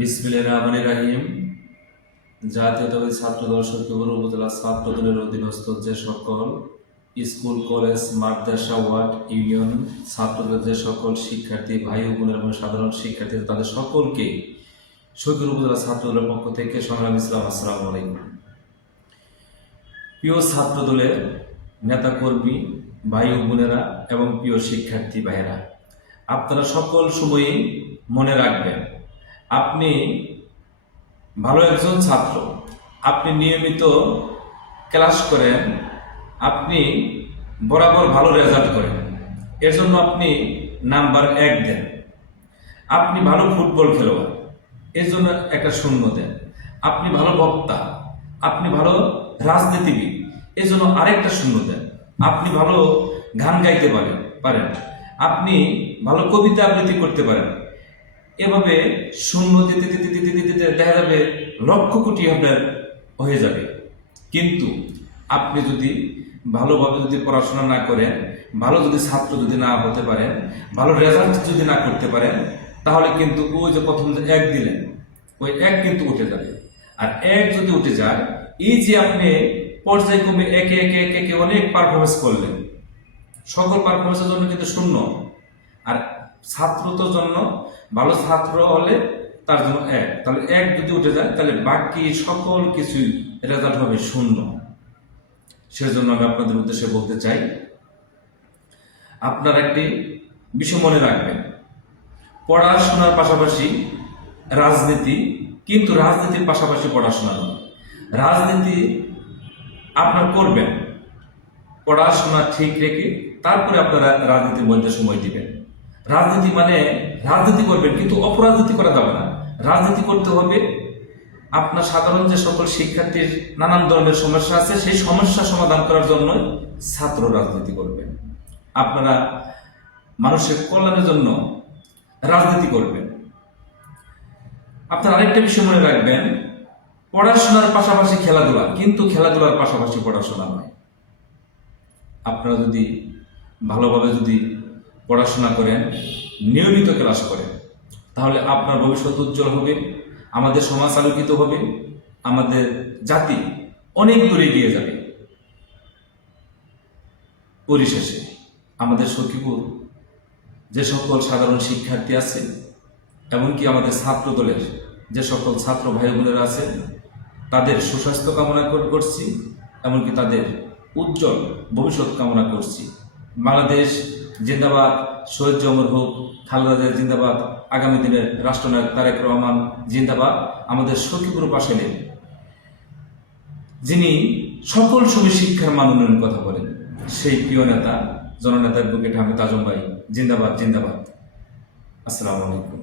বিসমিল্লাহির রহমানির রহিম। জাতীয়তাবাদী ছাত্রদল সখীপুর উপজেলা ছাত্রদলের অধীনস্থ যে সকল স্কুল, কলেজ, মাদ্রাসা, ওয়ার্ড, ইউনিয়ন ছাত্রদলের যে সকল শিক্ষার্থী ভাই ও বোনের এবং সাধারণ শিক্ষার্থী তাদের সকলকে সখীপুর উপজেলা ছাত্রদলের পক্ষ থেকে সংগ্রামী ইসলাম আসসালামু আলাইকুম। প্রিয় ছাত্রদলের নেতাকর্মী ভাই ও বোনেরা এবং প্রিয় শিক্ষার্থী ভাইয়েরা, আপনারা সকল সময়ই মনে রাখবেন, আপনি ভালো একজন ছাত্র, আপনি নিয়মিত ক্লাস করেন, আপনি বরাবর ভালো রেজাল্ট করেন, এর জন্য আপনি নাম্বার 1 দেন। আপনি ভালো ফুটবল খেলোয়াড়, এর জন্য একটা 0 দেন। আপনি ভালো বক্তা, আপনি ভালো রাজনীতিবিদ, এর জন্য আরেকটা 0 দেন। আপনি ভালো গান গাইতে পারেন, আপনি ভালো কবিতা আবৃত্তি করতে পারেন। এভাবে 0 দিতে দিতে দিতে দিতে দেখা যাবে লক্ষ কোটি আপনার হয়ে যাবে। কিন্তু আপনি যদি ভালোভাবে যদি পড়াশোনা না করেন, ভালো যদি ছাত্র যদি না হতে পারেন, ভালো রেজাল্ট যদি না করতে পারেন, তাহলে কিন্তু ওই যে প্রথম যে 1 দিলেন, ওই 1 কিন্তু উঠে যাবে। আর 1 যদি উঠে যায়, এই যে আপনি পর্যায়ক্রমে একে একে একে একে অনেক পারফরমেন্স করলেন, সকল পারফরমেন্সের জন্য কিন্তু 0। আর ছাত্রদের জন্য ভালো ছাত্র হলে তার জন্য 1, তাহলে 1 যদি উঠে যায় তাহলে বাকি সকল কিছুই রেজাল্ট হবে 0। সেজন্য আমি আপনাদের উদ্দেশ্যে বলতে চাই, আপনার একটি বিষয় মনে রাখবেন, পড়াশোনার পাশাপাশি রাজনীতি, কিন্তু রাজনীতির পাশাপাশি পড়াশোনা নয়। রাজনীতি আপনার করবেন, পড়াশোনা ঠিক রেখে তারপরে আপনারা রাজনীতির মধ্যে সময় দিবেন। রাজনীতি মানে রাজনীতি করবেন, কিন্তু অপরাজনীতি করা যাবে না। রাজনীতি করতে হবে আপনার সাধারণ যে সকল শিক্ষার্থীর নানান ধরনের সমস্যা আছে, সেই সমস্যা সমাধান করার জন্য ছাত্র রাজনীতি করবেন। আপনারা মানুষের কল্যাণের জন্য রাজনীতি করবেন। আপনার আরেকটা বিষয় মনে রাখবেন, পড়াশোনার পাশাপাশি খেলাধুলা, কিন্তু খেলাধুলার পাশাপাশি পড়াশোনা নয়। আপনারা যদি ভালোভাবে যদি পড়াশোনা করেন, নিয়মিত ক্লাস করেন, তাহলে আপনার ভবিষ্যৎ উজ্জ্বল হবে, আমাদের সমাজ আলোকিত হবে, আমাদের জাতি অনেক দূরে এগিয়ে যাবে। পরিশেষে আমাদের সখীপুর যে সকল সাধারণ শিক্ষার্থী আছে, এমনকি আমাদের ছাত্র দলের যে সকল ছাত্র ভাই বোনেরা আছে, তাদের সুস্বাস্থ্য কামনা করছি, এমনকি তাদের উজ্জ্বল ভবিষ্যৎ কামনা করছি। বাংলাদেশ জিন্দাবাদ, শহীদ অমর হোক, খালেদা জিয়া জিন্দাবাদ, আগামী দিনের রাষ্ট্রনায়ক তারেক রহমান জিন্দাবাদ। আমাদের সখীপুর পাশে যিনি সকল সময় শিক্ষার মান উন্নয়নের কথা বলেন, সেই প্রিয় নেতা জননেতা অ্যাডভোকেট হামিদ আজম ভাই জিন্দাবাদ জিন্দাবাদ। আসসালামু আলাইকুম।